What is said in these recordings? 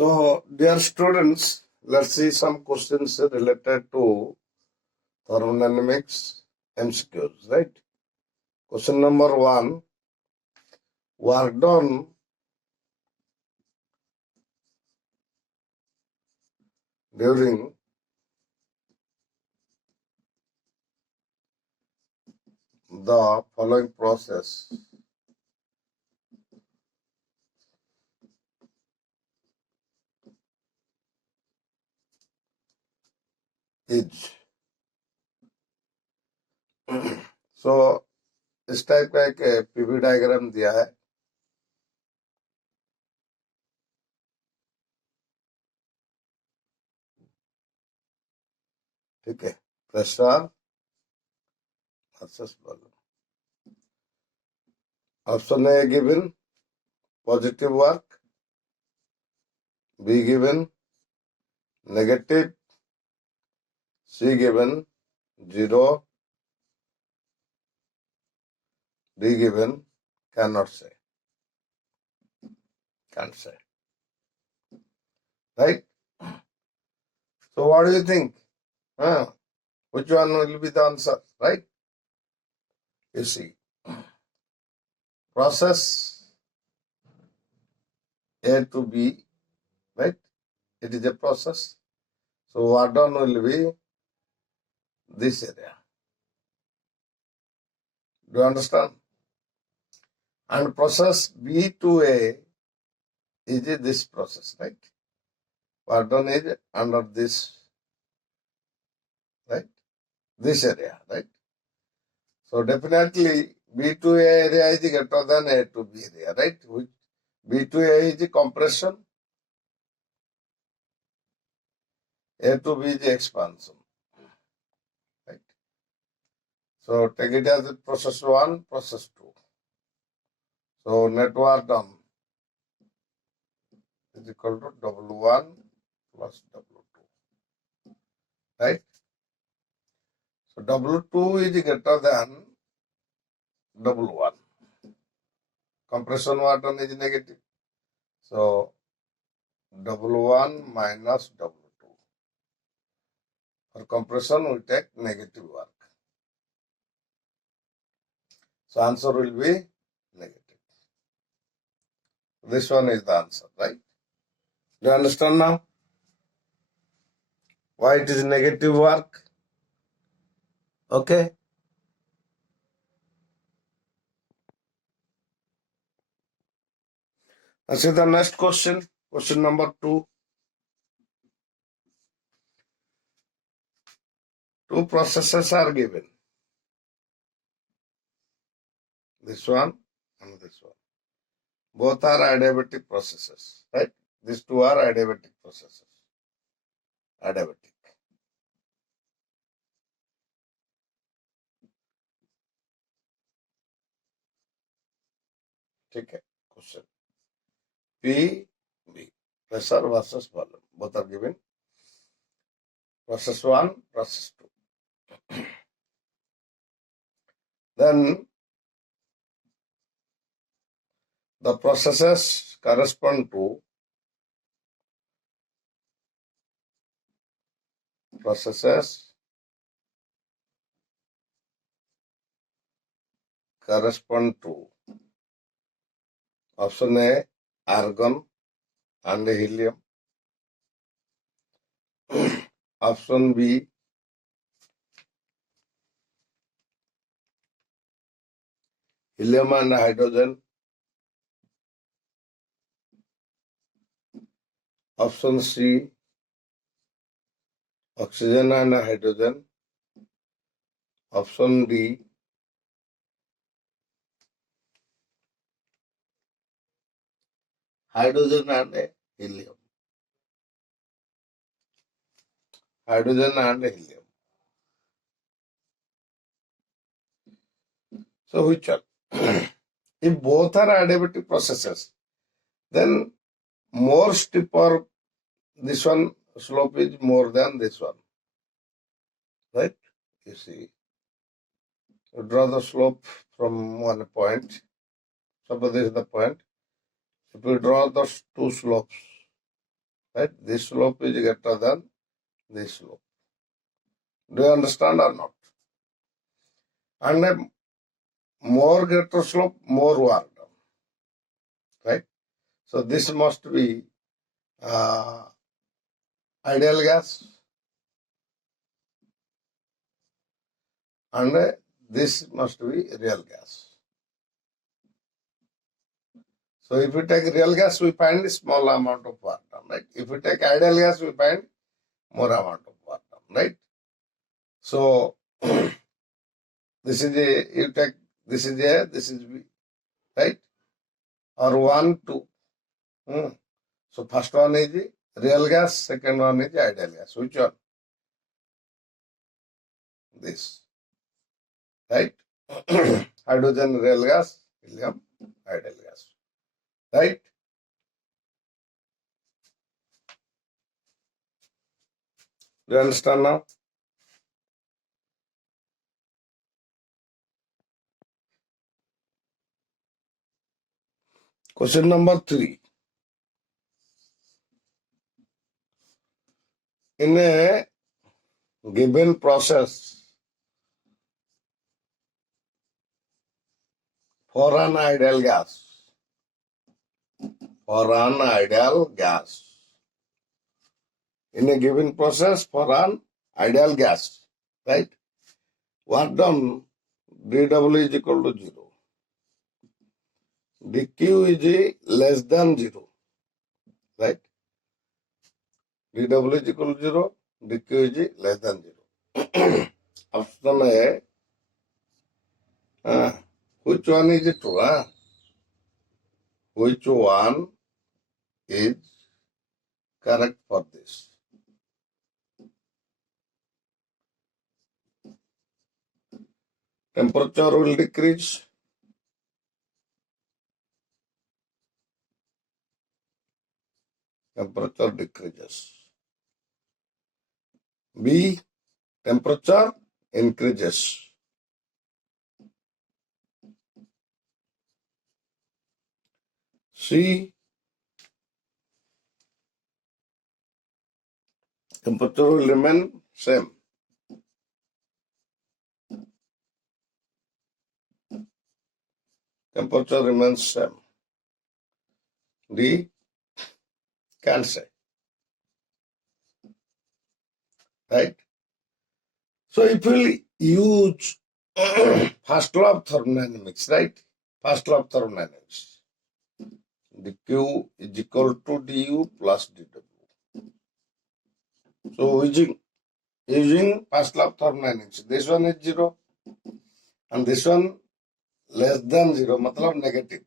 So, dear students, let's see some questions related to thermodynamics MCQs, right? Question number 1. Work done during the following process is. So, इस type का एक PV diagram दिया है. ठीक है, pressure versus volume. Option A given positive work, B given negative, C given 0, D given cannot say, can't say, right? So what do you think? Which one will be the answer, right? You see, process A to B, right? It is a process. So what done will be this area. Do you understand? And process B to A is this process, right? What done is under this, right? This area, right? So definitely B to A area is greater than A to B area, right? Which B to A is compression, A to B is expansion, right? So take it as process 1, process 2. So net work done is equal to W1 plus W2, right? So W2 is greater than W1. Compression work done is negative. So W1 minus W2. For compression, we take negative work. So answer will be negative. This one is the answer, right? Do you understand now? Why it is negative work? Okay. Let's see the next question. Question number 2. Two processes are given. This one and this one. Both are adiabatic processes, right? These two are adiabatic processes. Adiabatic. Okay. Question. P, B. Pressure versus volume. Both are given. Process 1, process 2. Then the processes correspond to option A, argon and helium. Option B, helium and hydrogen. Option C, oxygen and hydrogen. Option D, hydrogen and helium. Hydrogen and helium. So which one? If both are adiabatic processes, then more steeper this one slope is more than this one, right? You see, you draw the slope from one point. Suppose this is the point. If we draw those two slopes, right? This slope is greater than this slope. Do you understand or not? And a more greater slope, more work done, right? So this must be ideal gas, and this must be real gas. So if we take real gas, we find a small amount of work done, right? If we take ideal gas, we find more amount of work done, right? So this is A, you take this is A, this is B, right? Or 1, 2. So first one is the real gas, second one is the ideal gas. Which one? This, right? Hydrogen real gas, helium ideal gas, right? Do you understand now? Question number 3. In a given process, for an ideal gas, in a given process for an ideal gas, right? Work done dW is equal to 0. dQ is less than 0, right? dW is equal to 0, dQ is less than 0. Option A, which one is true? Which one is correct for this? Temperature will decrease. Temperature decreases. B, temperature increases. C, temperature will remain same. Temperature remains same. D, can't say. Right? So if we use first law of thermodynamics, right? First law of thermodynamics. dQ is equal to du plus dw. So using first law of thermodynamics, this one is 0 and this one less than 0, मतलब negative.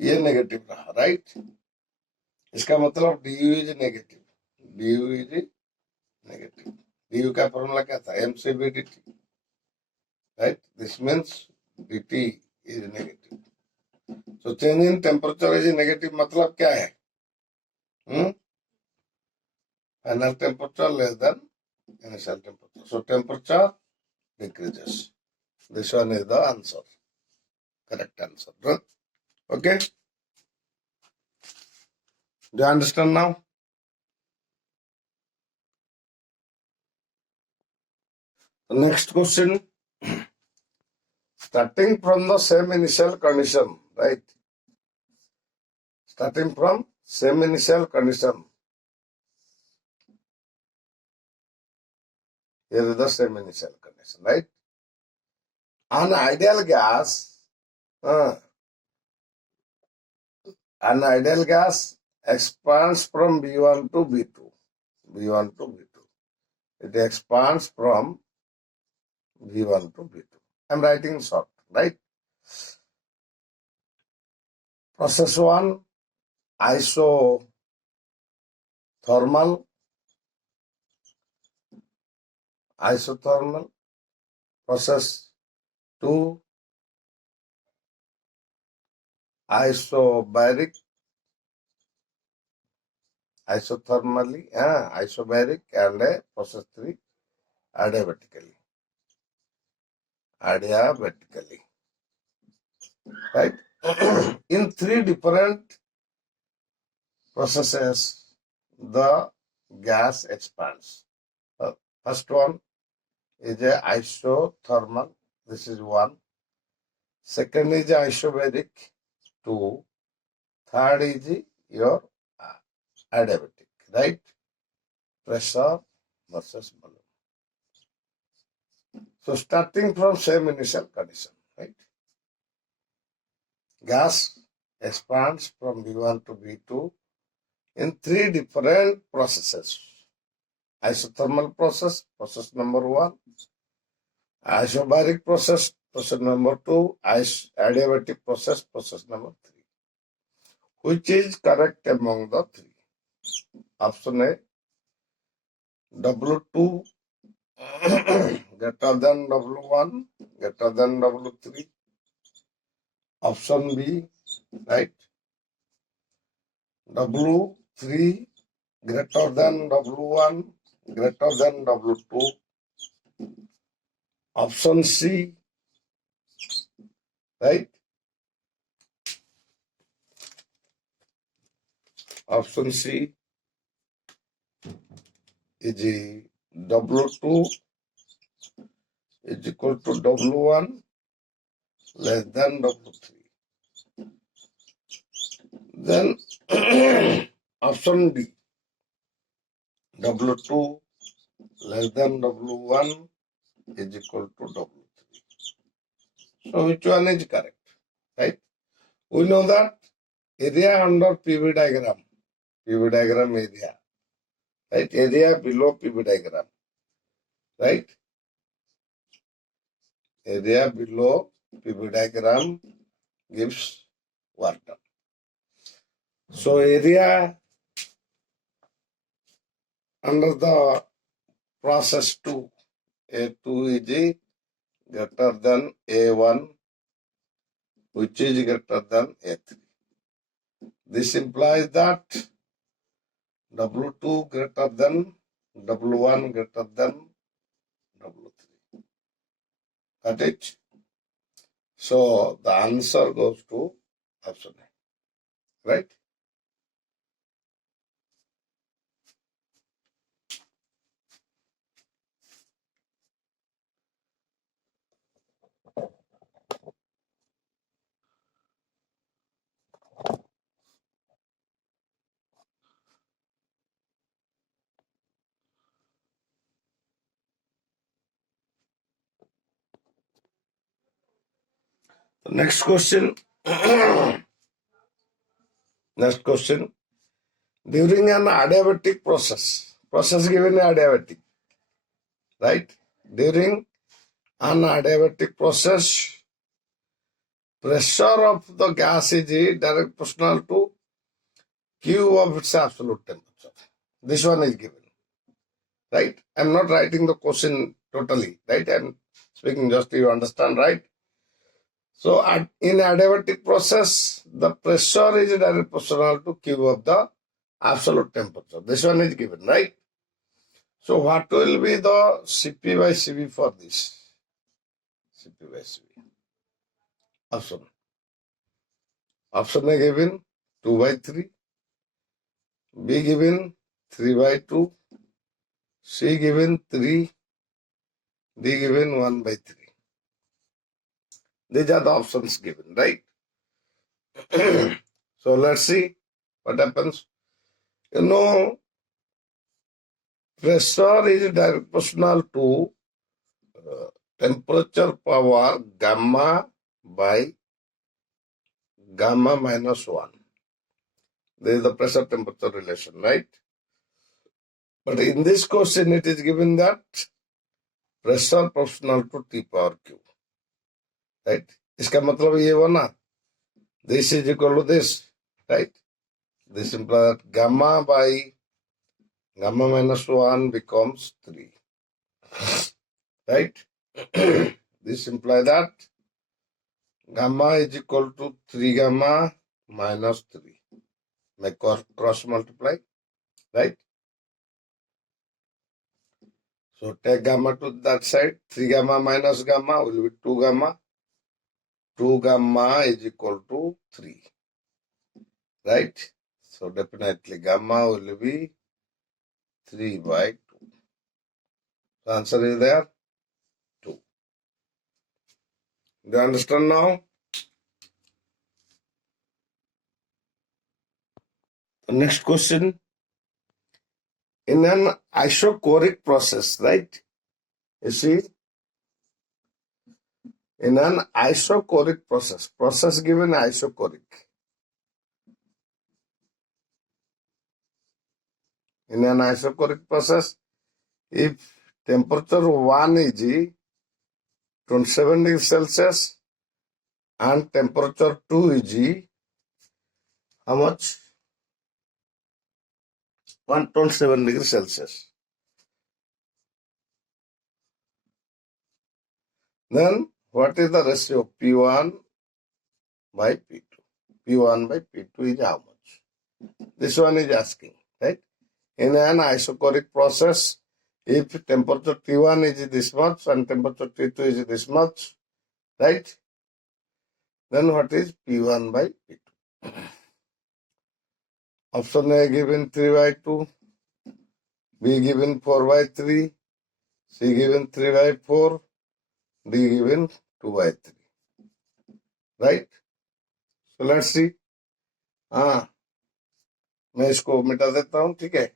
ये negative रहा, right? इसका मतलब du is negative. du is negative. du का formula क्या था? mcv dt, right? This means dt is negative. So change in temperature is negative, मतलब क्या है? Final temperature less than initial temperature. So temperature decreases. This one is the answer. Correct answer. Right? Okay? Do you understand now? The next question. Starting from the same initial condition, right? Starting from same initial condition. Here is the same initial condition, right? An ideal gas, expands from B1 to B2. B1 to B2. It expands from B1 to B2. I'm writing short, right? Process 1, isothermal. Process 2, isobaric. Isobaric, and process 3, adiabatically. Right? In 3 different processes, the gas expands. First one is a isothermal. This is one. Second is isobaric. Two. Third is your adiabatic, right? Pressure versus volume. So starting from same initial condition, right? Gas expands from V1 to V2 in three different processes. Isothermal process, process number one. Isobaric process, process number two. Adiabatic process, process number three. Which is correct among the three? Option A, W2 greater than W1 greater than W3. Option B, right? W3 greater than W1 greater than W2. Option C, right? Option C is W2 is equal to W1 less than W3. Then option D, W2 less than W1 is equal to W3. So which one is correct, right? We know that area under PV diagram area, right? Area below PV diagram, right? Area below PV diagram gives work done. So area under the process 2, A2 is greater than A1, which is greater than A3. This implies that W2 greater than W1 greater than W3. Got it? So the answer goes to option A, right? Next question. Next question. During an adiabatic process given adiabatic, right? During an adiabatic process, pressure of the gas is direct proportional to Q of its absolute temperature. This one is given, right? I'm not writing the question totally, right? I'm speaking just to you understand, right? So in adiabatic process, the pressure is direct proportional to Q of the absolute temperature. This one is given, right? So what will be the Cp by Cv for this? Cp by Cv. Option. Option A given 2 by 3. B given 3 by 2. C given 3. D given 1 by 3. These are the options given, right? So let's see what happens. You know, pressure is direct proportional to temperature power gamma by gamma minus 1. This is the pressure temperature relation, right? But in this question, it is given that pressure proportional to T power Q, right? इसका मतलब ये हुआ ना, this is equal to this, right? This implies that gamma by gamma minus 1 becomes 3, right? This implies that gamma is equal to 3 gamma minus 3. Make cross multiply, right? So take gamma to that side. 3 gamma minus gamma will be 2 gamma. 2 gamma is equal to 3, right? So definitely gamma will be 3/2. The answer is there 2. Do you understand now? The next question. In an isochoric process, right? You see, in an isochoric process given isochoric. In an isochoric process, if temperature 1 is 27 degrees Celsius and temperature 2 is how much? 127 degrees Celsius. Then what is the ratio? P1 by P2. P1 by P2 is how much? This one is asking, right? In an isochoric process, if temperature T1 is this much and temperature T2 is this much, right? Then what is P1 by P2? Option A given 3/2, B given 4/3, C given 3/4, D given 2/3. Right? So let's see. मैं इसको मिटा देता हूं, ठीक है.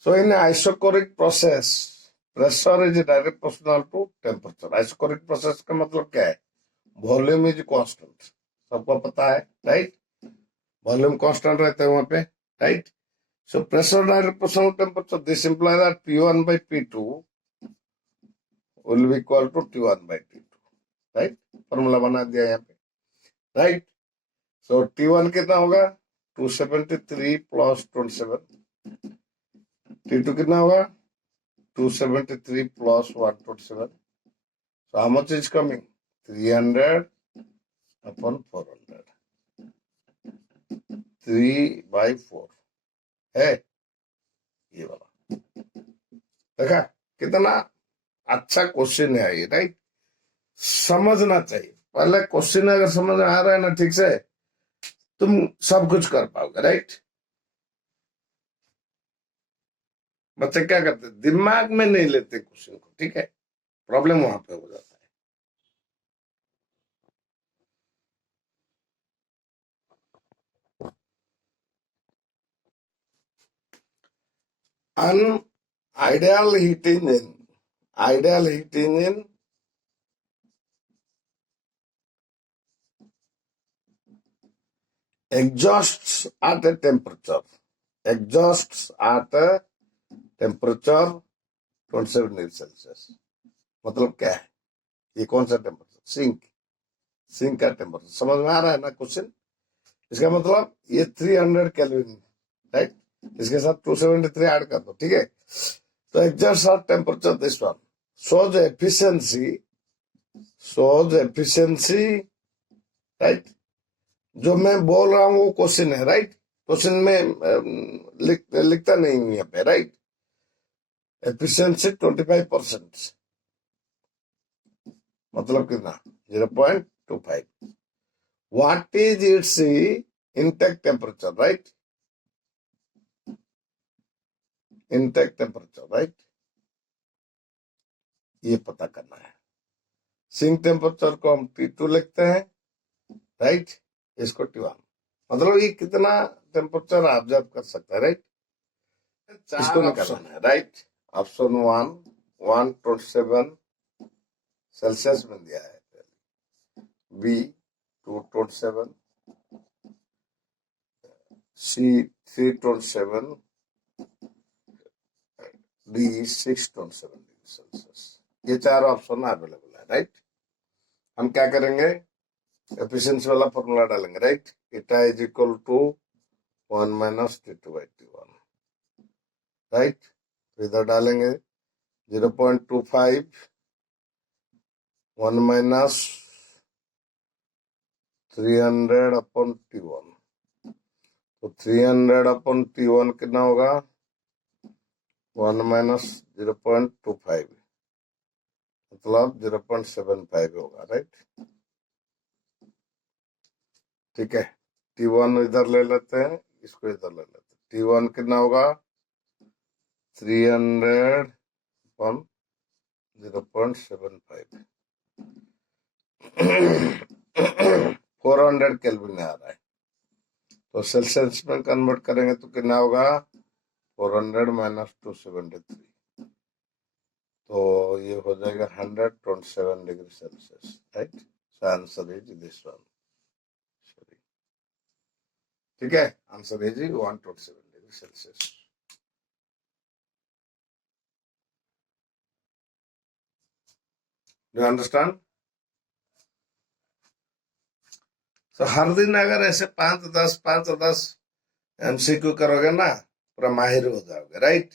So in isochoric process, pressure is direct proportional to temperature. Isochoric process का मतलब क्या है? Volume is constant. सबको पता है, right? Volume constant रहता है वहां पे, right? So pressure direct proportional to temperature. This implies that P1 by P2 will be equal to T1 by T2, right? Formula बना दिया यहाँ पे, right? So T1 कितना होगा? 273 plus 27. T2 कितना होगा? 273 plus 127. So how much is coming? 300 upon 400. 3/4 है ये वाला. देखा कितना अच्छा क्वेश्चन है ये, राइट? समझना चाहिए. पहले क्वेश्चन अगर समझ में आ रहा है ना ठीक से, तुम सब कुछ कर पाओगे, राइट? बच्चे क्या करते? दिमाग में नहीं लेते क्वेश्चन को, ठीक है? प्रॉब्लम वहां पे हो जाता है. An ideal heat engine exhausts at a temperature 27 degree Celsius. मतलब क्या है? ये कौन सा टेम्परेचर? सिंक का टेम्परेचर. समझ में आ रहा है ना क्वेश्चन? इसका मतलब ये 300 केल्विन, राइट? इसके साथ 273 ऐड कर दो, ठीक है? तो exhaust at temperature this one shows efficiency, right? जो मैं बोल रहा हूं वो क्वेश्चन है, राइट? क्वेश्चन में लिखता नहीं हूं यहाँ पे, राइट? एफिशिएंसी 25%. मतलब कितना? 0.25. What is it's intake temperature, right? Intake temperature, right? ये पता करना है. सिंक टेम्परेचर को हम T2 लिखते हैं, राइट? इसको T1. मतलब ये कितना टेम्परेचर ऑब्जर्व कर सकता है, राइट? इसको निकालना है, राइट? ऑप्शन 1 127 सेल्सियस में दिया है, बी 227, सी 327, डी 627 डिग्री सेल्सियस. ये 4 ऑप्शन अवेलेबल है, राइट? हम क्या करेंगे? एफिशिएंसी वाला फॉर्मूला डालेंगे, right? Eta is equal to 1 minus T2/T1, right? इधर डालेंगे 0.25 1 minus 300 upon T1. तो 300 upon T1 कितना होगा? 1 minus 0.25, मतलब 0.75 होगा, राइट? ठीक है. T1 इधर ले लेते हैं, इसको इधर ले लेते हैं. T1 कितना होगा 300 अपॉन 0.75 400 केल्विन आ रहा है, तो सेल्सियस में कन्वर्ट करेंगे तो कितना होगा 400 माइनस 273, तो ये हो जाएगा 127 degree Celsius, right. So answer is this one, sorry, ठीक है, answer is 127 degree Celsius. Do understand? तो हर दिन अगर ऐसे 5-10 MCQ करोगे ना पूरा माहिर हो जाओगे, राइट।